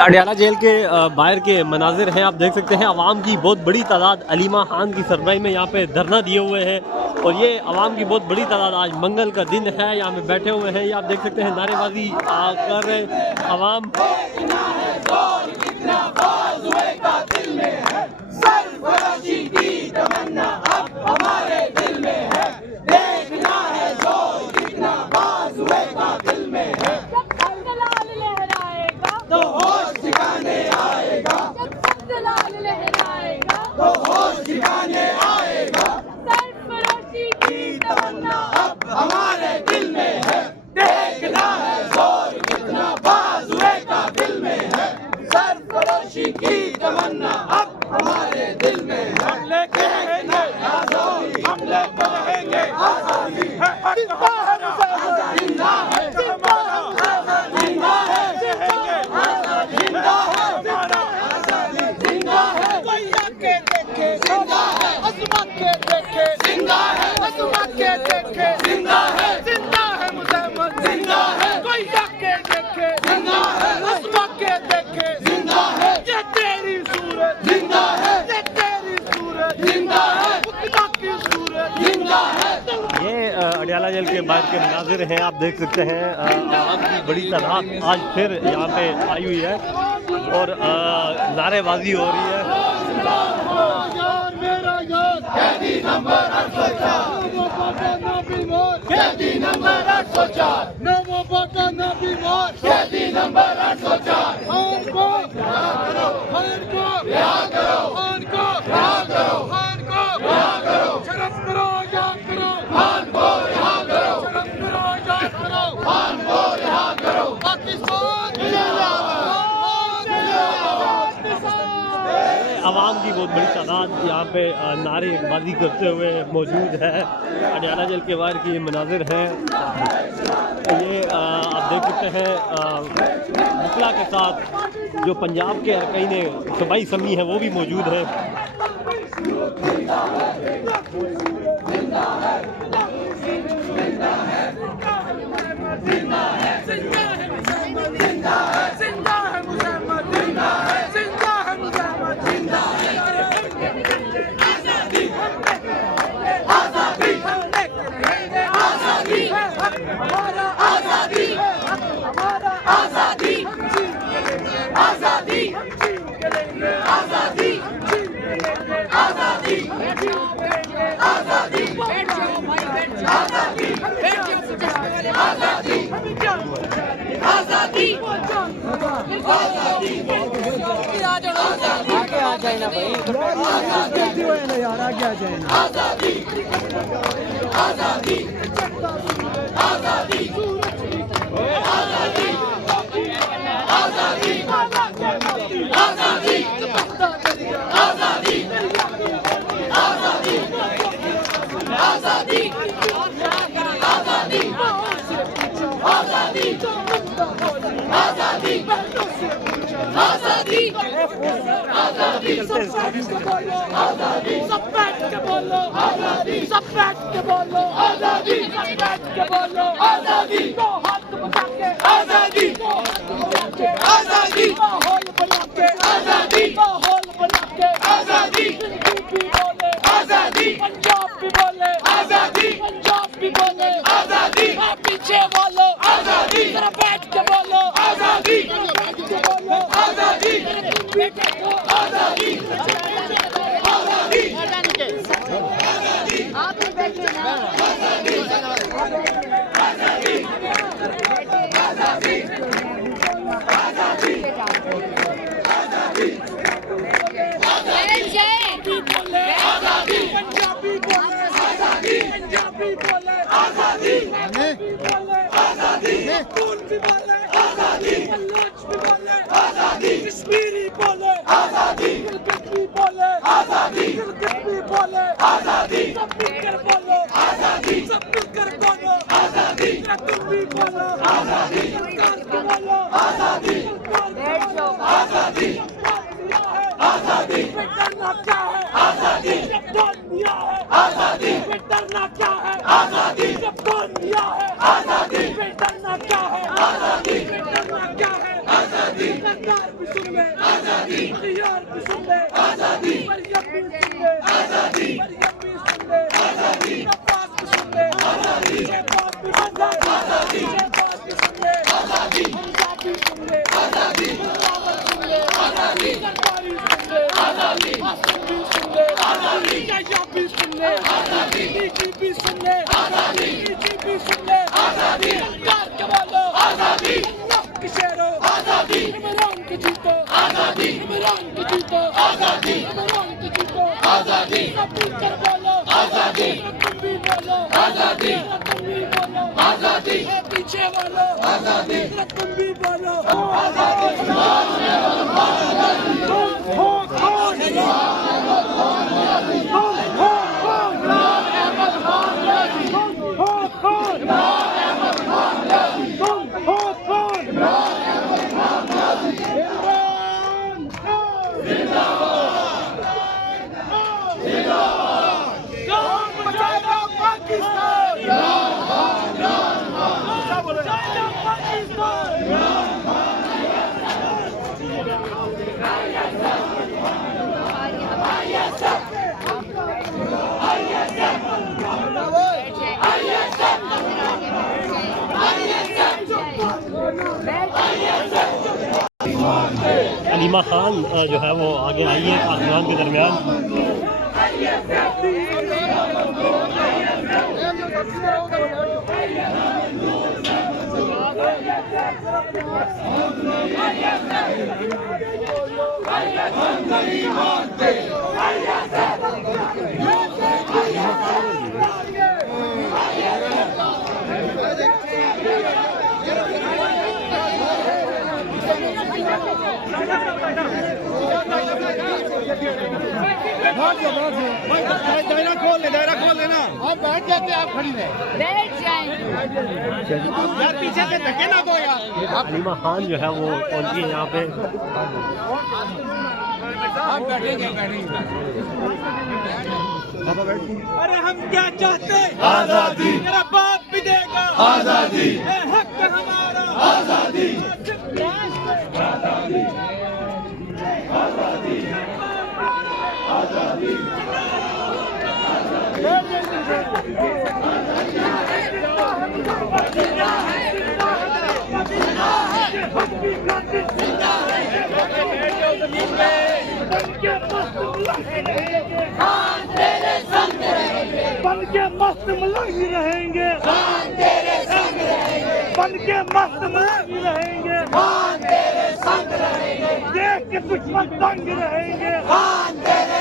Adiala jail के बाहर के मनाजिर हैं, आप देख सकते हैं। आवाम की बहुत बड़ी तादाद अलीमा खान की सरबराही में यहाँ पे धरना दिए हुए हैं और ये आवाम की बहुत बड़ी तादाद आज मंगल का दिन है यहाँ पे बैठे हुए हैं। ये आप देख सकते हैं नारेबाजी कर रहे आवाम। अडयाला जेल के बाहर के मनाजिर हैं, आप देख सकते हैं। आवाम की बड़ी तादाद आज फिर यहाँ पे आई हुई है और नारेबाजी हो रही है। आवाम की बहुत बड़ी तादाद यहाँ पे नारेबाजी करते हुए मौजूद है। अडयाला जेल के बाहर की मनाजिर हैं। ये आप देख सकते हैं मुखला के साथ जो पंजाब के अरकाइन सूबाई असम्बली है वो भी मौजूद है। आगे आ जाए ना भाई, यार आगे आ जाए ना। आजादी आजादी आजादी आजादी आजादी आजादी आजादी आजादी आजादी आजादी आजादी आजादी आजादी आजादी सब बैठ के बोलो आजादी, सब बैठ के बोलो आजादी, सब बैठ के बोलो आजादी, दो हाथ बना के आजादी, दो हाथ बना के आजादी, माहौल बना के आजादी, माहौल बना के आजादी, दिल्ली भी बोले आजादी, पंजाब भी बोले आजादी, पंजाब भी बोले आजादी, पीछे बोलो आजादी, जरा बैठ के बोलो आजादी, बैठ के बोलो आजादी, आजादी आजादी आप भी बैठिए ना। आजादी आजादी आजादी आजादी आजादी पंजाबी बोले आजादी, पंजाबी बोले आजादी, आजादी स्कूल भी बोले आजादी, बलोच भी बोले आजादी, कश्मीरी बोले आजादी, गिलगित बोले आजादी, गिलगित भी बोले आजादी, सब मिलकर बोलो आजादी, सब मिलकर बोलो आजादी, तुम भी बोलो आजादी, सरकार की बोलो आजादी, आजादी आजादी डरना क्या है आजादी, जब कौन दिया है आजादी, डरना क्या है आजादी, जब कौन दिया है आजादी, डरना क्या है आजादी, डरना क्या है आजादी। भी सुन ले आजादी, यार भी सुन ले आजादी, मरियम भी सुन ले आजादी, मरियम भी सुन ले आजादी, अब्बास भी सुन ले आजादी, शहबाज भी सुन ले आजादी, शहबाज भी सुन ले आजादी, हमजा भी सुन ले आजादी, बिलावल सुन ले आजादी, सरकारी सुन ले आजादी, हसन भी सुन ले आजादी, याया भी सुन ले आजादी, नीकी भी सुन ले आजादी, नीकी भी सुन ले आजादी, यार के बोलो आजादी, अल्लाह के शेरो आजादी, इमरान के जीतो आजादी, इमरान के जीतो आजादी, इमरान के जीतो आजादी, सब मिलकर बोलो आजादी, तुम भी बोलो आजादी, तुम भी बोलो आजादी, पीछे वालो आजादी, तुम भी बोलो आजादी, अलीमा खान जो है वो आगे आई है आसमान के दरमियान। दायरा खोल लेना। आप बैठ जाते आप खड़ी रहे। बैठ जाएं। यार पीछे से धक्के ना दो यार। अलीमा खान जो है वो पहुंची है यहाँ पे। आप बैठेंगे। अरे हम क्या चाहते आजादी। मेरा बाप भी देगा आजादी। हक हमारा आजादी। बन के मस्त मलाही रहेंगे, बन के मस्त मलाही रहेंगे, देश के दुश्मन तंग रहेंगे।